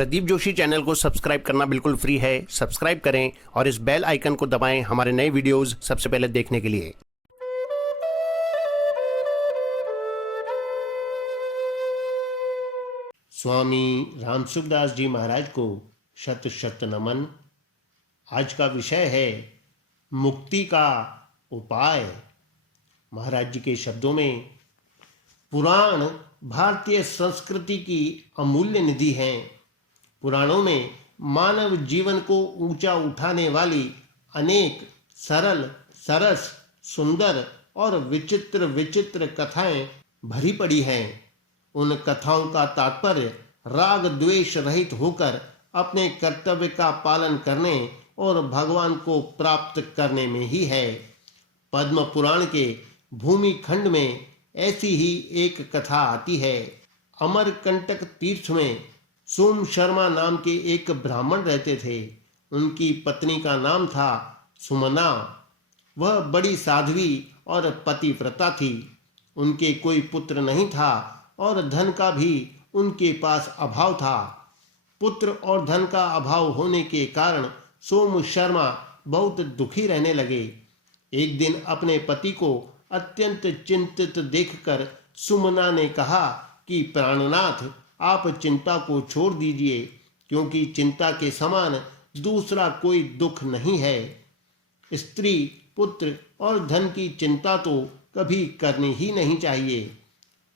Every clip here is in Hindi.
प्रदीप जोशी चैनल को सब्सक्राइब करना बिल्कुल फ्री है। सब्सक्राइब करें और इस बेल आइकन को दबाएं हमारे नए वीडियोस सबसे पहले देखने के लिए। स्वामी राम सुखदास जी महाराज को शत शत नमन। आज का विषय है मुक्ति का उपाय। महाराज जी के शब्दों में, पुराण भारतीय संस्कृति की अमूल्य निधि हैं। पुराणों में मानव जीवन को ऊंचा उठाने वाली अनेक सरल, सरस, सुंदर और विचित्र विचित्र कथाएं भरी पड़ी हैं। उन कथाओं का तात्पर्य राग द्वेष रहित होकर अपने कर्तव्य का पालन करने और भगवान को प्राप्त करने में ही है। पद्म पुराण के भूमि खंड में ऐसी ही एक कथा आती है। अमरकंटक तीर्थ में सोम शर्मा नाम के एक ब्राह्मण रहते थे। उनकी पत्नी का नाम था सुमना। वह बड़ी साध्वी और पतिव्रता थी। उनके कोई पुत्र नहीं था और धन का भी उनके पास अभाव था। पुत्र और धन का अभाव होने के कारण सोम शर्मा बहुत दुखी रहने लगे। एक दिन अपने पति को अत्यंत चिंतित देखकर सुमना ने कहा कि प्राणनाथ, आप चिंता को छोड़ दीजिए, क्योंकि चिंता के समान दूसरा कोई दुख नहीं है। स्त्री, पुत्र और धन की चिंता तो कभी करनी ही नहीं चाहिए।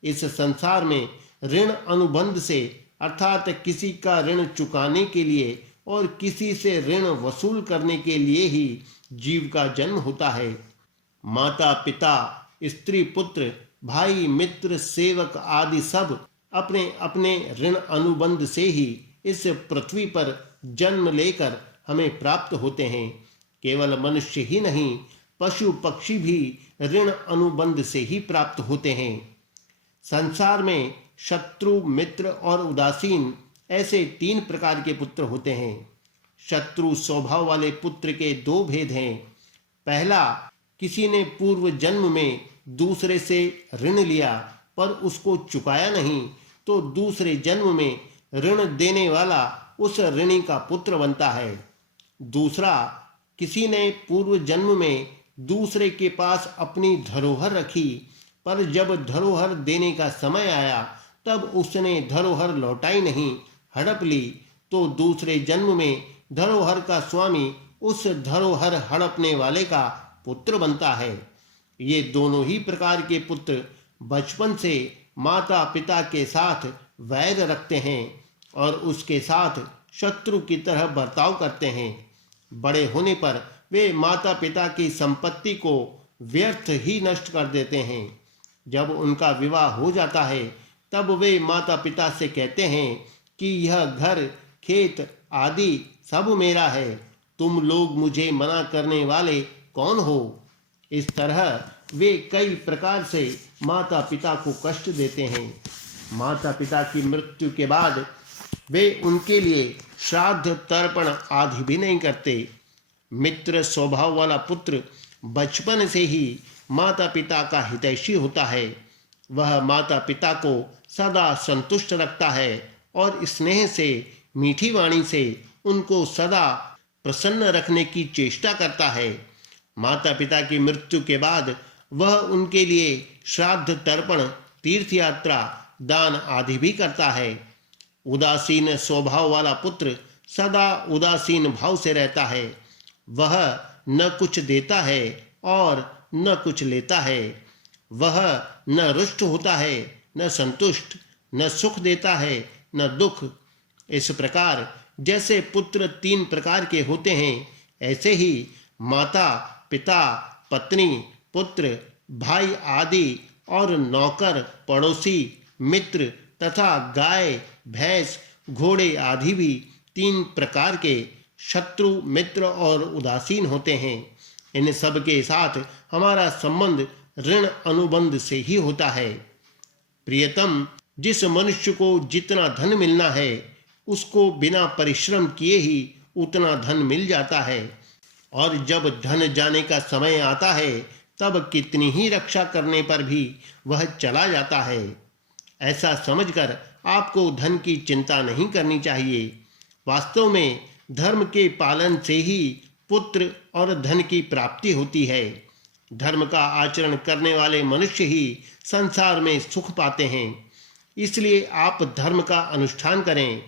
इस संसार में ऋण अनुबंध से, अर्थात किसी का ऋण चुकाने के लिए और किसी से ऋण वसूल करने के लिए ही जीव का जन्म होता है। माता पिता, स्त्री पुत्र, भाई मित्र, सेवक आदि सब अपने अपने ऋण अनुबंध से ही इस पृथ्वी पर जन्म लेकर हमें प्राप्त होते हैं। केवल मनुष्य ही नहीं, पशु पक्षी भी ऋण अनुबंध से ही प्राप्त होते हैं। संसार में शत्रु, मित्र और उदासीन ऐसे 3 प्रकार के पुत्र होते हैं। शत्रु स्वभाव वाले पुत्र के 2 भेद हैं। पहला, किसी ने पूर्व जन्म में दूसरे से ऋण लिया पर उसको चुकाया नहीं, तो दूसरे जन्म में ऋण देने वाला उस ऋणी का पुत्र बनता है। दूसरा, किसी ने पूर्व जन्म में दूसरे के पास अपनी धरोहर रखी, पर जब धरोहर देने का समय आया तब उसने धरोहर लौटाई नहीं, हड़प ली, तो दूसरे जन्म में धरोहर का स्वामी उस धरोहर हड़पने वाले का पुत्र बनता है। ये दोनों ही प्रकार के पुत्र बचपन से माता पिता के साथ वैर रखते हैं और उसके साथ शत्रु की तरह बर्ताव करते हैं। बड़े होने पर वे माता पिता की संपत्ति को व्यर्थ ही नष्ट कर देते हैं। जब उनका विवाह हो जाता है तब वे माता पिता से कहते हैं कि यह घर, खेत आदि सब मेरा है, तुम लोग मुझे मना करने वाले कौन हो। इस तरह वे कई प्रकार से माता पिता को कष्ट देते हैं। माता पिता की मृत्यु के बाद वे उनके लिए श्राद्ध तर्पण आदि भी नहीं करते। मित्र स्वभाव वाला पुत्र बचपन से ही माता पिता का हितैषी होता है। वह माता पिता को सदा संतुष्ट रखता है और स्नेह से, मीठी वाणी से उनको सदा प्रसन्न रखने की चेष्टा करता है। माता पिता की मृत्यु के बाद वह उनके लिए श्राद्ध तर्पण, तीर्थ यात्रा, दान आदि भी करता है। उदासीन स्वभाव वाला पुत्र सदा उदासीन भाव से रहता है। वह न कुछ देता है और न कुछ लेता है। वह न रुष्ट होता है, न संतुष्ट, न सुख देता है, न दुख। इस प्रकार जैसे पुत्र 3 प्रकार के होते हैं, ऐसे ही माता पिता, पत्नी, पुत्र, भाई आदि और नौकर, पड़ोसी, मित्र तथा गाय, भैंस, घोड़े आदि भी 3 प्रकार के शत्रु, मित्र और उदासीन होते हैं। इन सब के साथ हमारा संबंध ऋण अनुबंध से ही होता है। प्रियतम, जिस मनुष्य को जितना धन मिलना है उसको बिना परिश्रम किए ही उतना धन मिल जाता है, और जब धन जाने का समय आता है तब कितनी ही रक्षा करने पर भी वह चला जाता है। ऐसा समझकर आपको धन की चिंता नहीं करनी चाहिए। वास्तव में धर्म के पालन से ही पुत्र और धन की प्राप्ति होती है। धर्म का आचरण करने वाले मनुष्य ही संसार में सुख पाते हैं। इसलिए आप धर्म का अनुष्ठान करें।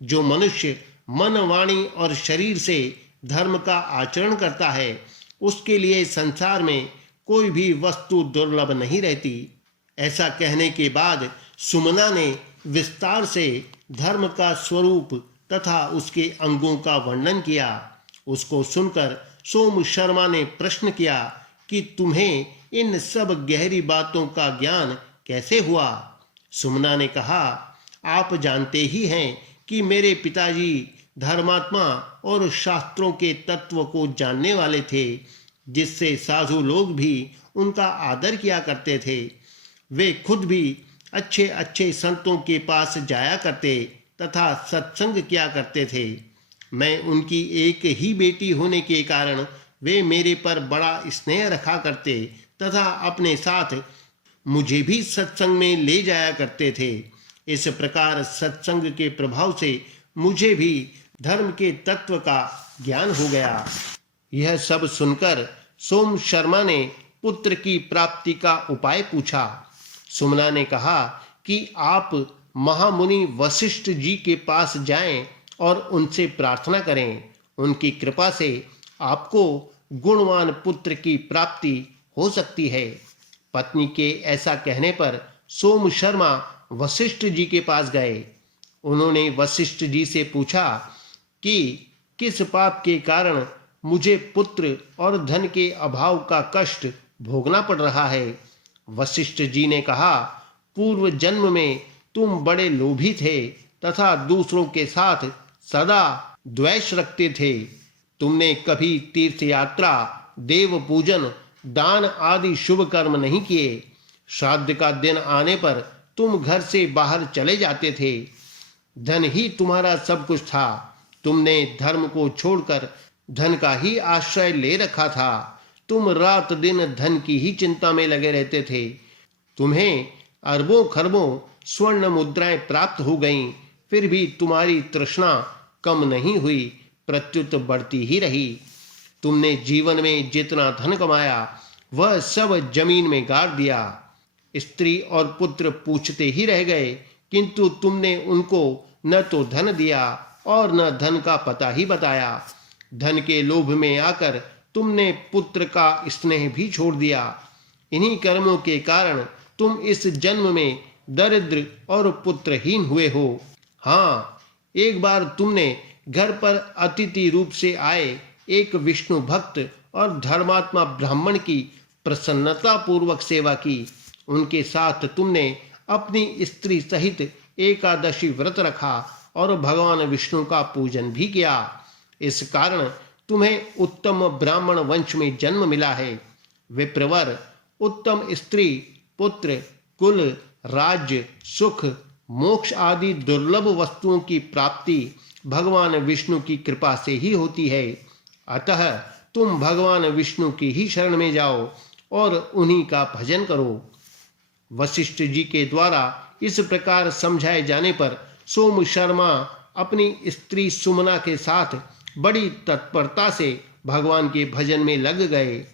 जो मनुष्य मन, वाणी और शरीर से धर्म का आचरण करता है, उसके लिए संसार में कोई भी वस्तु दुर्लभ नहीं रहती। ऐसा कहने के बाद सुमना ने विस्तार से धर्म का स्वरूप तथा उसके अंगों का वर्णन किया। उसको सुनकर सोम शर्मा ने प्रश्न किया कि तुम्हें इन सब गहरी बातों का ज्ञान कैसे हुआ? सुमना ने कहा, आप जानते ही हैं कि मेरे पिताजी धर्मात्मा और शास्त्रों के तत्व को जानने वाले थे, जिससे साधु लोग भी उनका आदर किया करते थे। वे खुद भी अच्छे अच्छे संतों के पास जाया करते तथा सत्संग किया करते थे। मैं उनकी एक ही बेटी होने के कारण वे मेरे पर बड़ा स्नेह रखा करते तथा अपने साथ मुझे भी सत्संग में ले जाया करते थे। इस प्रकार सत्संग के प्रभाव से मुझे भी धर्म के तत्व का ज्ञान हो गया। यह सब सुनकर सोम शर्मा ने पुत्र की प्राप्ति का उपाय पूछा। सुमना ने कहा कि आप महामुनि वशिष्ठ जी के पास जाएं और उनसे प्रार्थना करें। उनकी कृपा से आपको गुणवान पुत्र की प्राप्ति हो सकती है। पत्नी के ऐसा कहने पर सोम शर्मा वशिष्ठ जी के पास गए। उन्होंने वशिष्ठ जी से पूछा कि किस पाप के कारण मुझे पुत्र और धन के अभाव का कष्ट भोगना पड़ रहा है। वशिष्ठ जी ने कहा, पूर्व जन्म में तुम बड़े लोभी थे तथा दूसरों के साथ सदा द्वेष रखते थे। तुमने कभी तीर्थ यात्रा, देव पूजन, दान आदि शुभ कर्म नहीं किए। श्राद्ध का दिन आने पर तुम घर से बाहर चले जाते थे। धन ही तुम्हारा सब कुछ था। तुमने धर्म को छोड़कर धन का ही आश्रय ले रखा था। तुम रात दिन धन की ही चिंता में लगे रहते थे। तुम्हें अरबों खरबों स्वर्ण मुद्राएं प्राप्त हो गईं, फिर भी तुम्हारी तृष्णा कम नहीं हुई, प्रत्युत बढ़ती ही रही। तुमने जीवन में जितना धन कमाया वह सब जमीन में गाड़ दिया। स्त्री और पुत्र पूछते ही रह गए, किंतु तुमने उनको न तो धन दिया और न धन का पता ही बताया। धन के लोभ में आकर तुमने पुत्र का स्नेह भी छोड़ दिया। इन्हीं कर्मों के कारण तुम इस जन्म में दरिद्र और पुत्रहीन हुए हो। हाँ, एक बार तुमने घर पर अतिथि रूप से आए एक विष्णु भक्त और धर्मात्मा ब्राह्मण की प्रसन्नता पूर्वक सेवा की। उनके साथ तुमने अपनी स्त्री सहित एकादशी व्रत रखा और भगवान विष्णु का पूजन भी किया। इस कारण तुम्हें उत्तम ब्राह्मण वंश में जन्म मिला है। विप्रवर, उत्तम स्त्री, पुत्र, कुल, राज्य, सुख, मोक्ष आदि दुर्लभ वस्तुओं की प्राप्ति भगवान विष्णु की कृपा से ही होती है। अतः तुम भगवान विष्णु की ही शरण में जाओ और उन्हीं का भजन करो। वशिष्ठ जी के द्वारा इस प्रकार समझाए जाने पर सोम शर्मा अपनी स्त्री सुमना के साथ बड़ी तत्परता से भगवान के भजन में लग गए।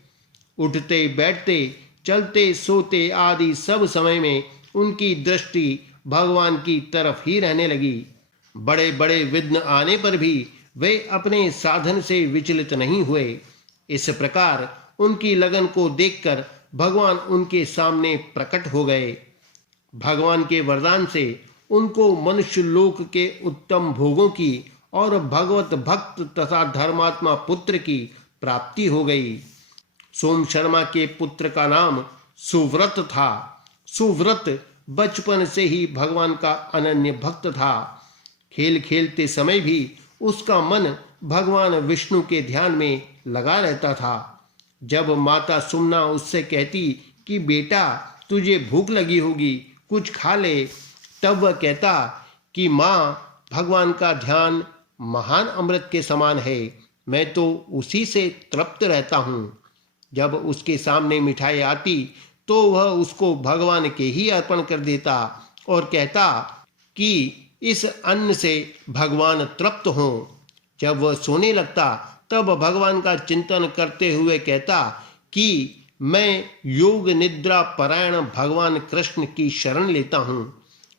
उठते बैठते, चलते सोते आदि सब समय में उनकी दृष्टि भगवान की तरफ ही रहने लगी। बड़े बड़े विघ्न आने पर भी वे अपने साधन से विचलित नहीं हुए। इस प्रकार उनकी लगन को देखकर भगवान उनके सामने प्रकट हो गए। भगवान के वरदान से उनको मनुष्य लोक के उत्तम भोगों की और भगवत भक्त तथा धर्मात्मा पुत्र की प्राप्ति हो गई। सोम शर्मा के पुत्र का नाम सुव्रत था। सुव्रत बचपन से ही भगवान का अनन्य भक्त था। खेल खेलते समय भी उसका मन भगवान विष्णु के ध्यान में लगा रहता था। जब माता सुमना उससे कहती कि बेटा तुझे भूख लगी होगी, कुछ खा ले, तब वह कहता कि माँ, भगवान का ध्यान महान अमृत के समान है, मैं तो उसी से तृप्त रहता हूँ। जब उसके सामने मिठाई आती तो वह उसको भगवान के ही अर्पण कर देता और कहता कि इस अन्न से भगवान तृप्त हों। जब वह सोने लगता तब भगवान का चिंतन करते हुए कहता कि मैं योग निद्रा परायण भगवान कृष्ण की शरण लेता हूँ।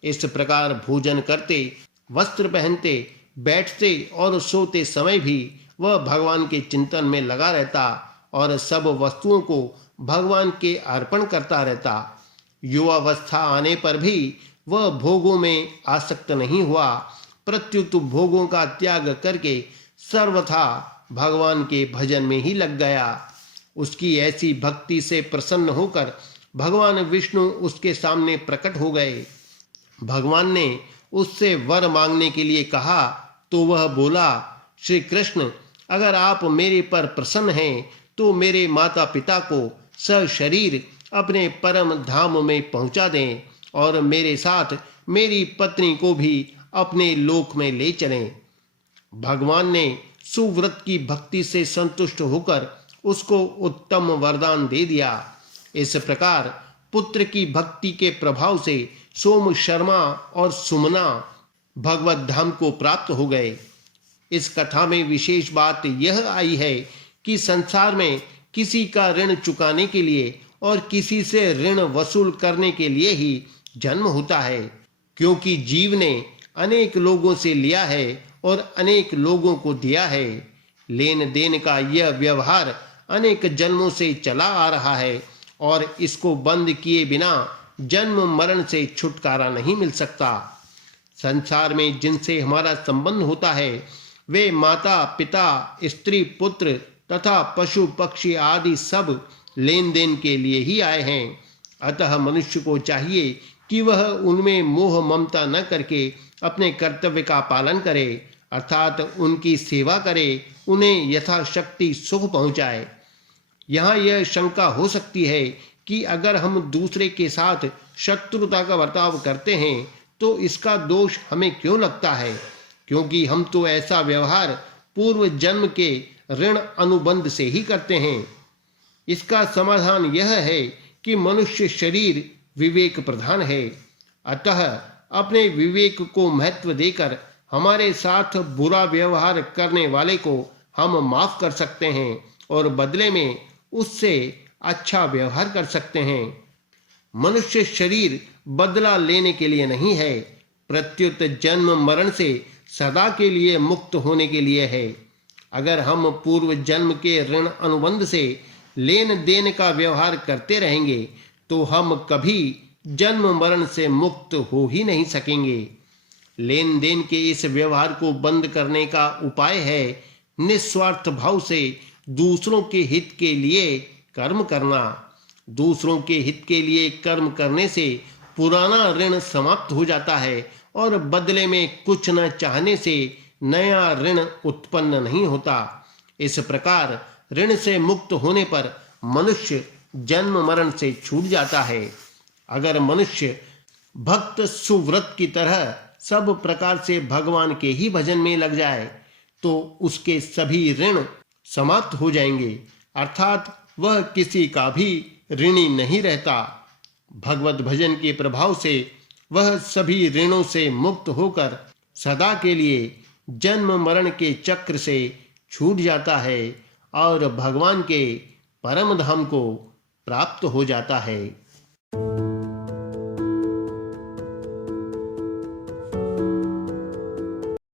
इस प्रकार भोजन करते, वस्त्र पहनते, बैठते और सोते समय भी वह भगवान के चिंतन में लगा रहता और सब वस्तुओं को भगवान के अर्पण करता रहता। युवावस्था आने पर भी वह भोगों में आसक्त नहीं हुआ, प्रत्युत भोगों का त्याग करके सर्वथा भगवान के भजन में ही लग गया। उसकी ऐसी भक्ति से प्रसन्न होकर भगवान विष्णु उसके सामने प्रकट हो गए। भगवान ने उससे वर मांगने के लिए कहा तो वह बोला, श्री कृष्ण, अगर आप मेरे पर प्रसन्न हैं तो मेरे माता पिता को सशरीर अपने परम धाम में पहुंचा दें और मेरे साथ मेरी पत्नी को भी अपने लोक में ले चलें। भगवान ने सुव्रत की भक्ति से संतुष्ट होकर उसको उत्तम वरदान दे दिया। इस प्रकार पुत्र की भक्ति के प्रभाव से सोम शर्मा और सुमना भगवत धाम को प्राप्त हो गए। इस कथा में विशेष बात यह आई है कि संसार में किसी का ऋण चुकाने के लिए और किसी से ऋण वसूल करने के लिए ही जन्म होता है, क्योंकि जीव ने अनेक लोगों से लिया है और अनेक लोगों को दिया है। लेन देन का यह व्यवहार अनेक जन्मों से चला आ रहा है और इसको बंद किए बिना जन्म मरण से छुटकारा नहीं मिल सकता। संसार में जिनसे हमारा संबंध होता है वे माता पिता, स्त्री पुत्र तथा पशु पक्षी आदि सब लेन देन के लिए ही आए हैं। अतः मनुष्य को चाहिए कि वह उनमें मोह ममता न करके अपने कर्तव्य का पालन करे, अर्थात उनकी सेवा करे, उन्हें यथाशक्ति सुख पहुंचाए। यहाँ यह शंका हो सकती है कि अगर हम दूसरे के साथ शत्रुता का बर्ताव करते हैं तो इसका दोष हमें क्यों लगता है, क्योंकि हम तो ऐसा व्यवहार पूर्व जन्म के ऋण अनुबंध से ही करते हैं। इसका समाधान यह है कि मनुष्य शरीर विवेक प्रधान है, अतः अपने विवेक को महत्व देकर हमारे साथ बुरा व्यवहार करने वाले को हम माफ कर सकते हैं और बदले में उससे अच्छा व्यवहार कर सकते हैं। मनुष्य शरीर बदला लेने के लिए नहीं है, प्रत्युत जन्म मरण से सदा के लिए मुक्त होने के लिए है। अगर हम पूर्व जन्म के ऋण अनुबंध से लेन देन का व्यवहार करते रहेंगे तो हम कभी जन्म मरण से मुक्त हो ही नहीं सकेंगे। लेन देन के इस व्यवहार को बंद करने का उपाय है निस्वार्थ भाव से दूसरों के हित के लिए कर्म करना। दूसरों के हित के लिए कर्म करने से पुराना ऋण समाप्त हो जाता है और बदले में कुछ न चाहने से नया ऋण उत्पन्न नहीं होता। इस प्रकार ऋण से मुक्त होने पर मनुष्य जन्म मरण से छूट जाता है। अगर मनुष्य भक्त सुव्रत की तरह सब प्रकार से भगवान के ही भजन में लग जाए तो उसके सभी ऋण समाप्त हो जाएंगे, अर्थात वह किसी का भी ऋणी नहीं रहता। भगवत भजन के प्रभाव से वह सभी ऋणों से मुक्त होकर सदा के लिए जन्म मरण के चक्र से छूट जाता है और भगवान के परम धाम को प्राप्त हो जाता है।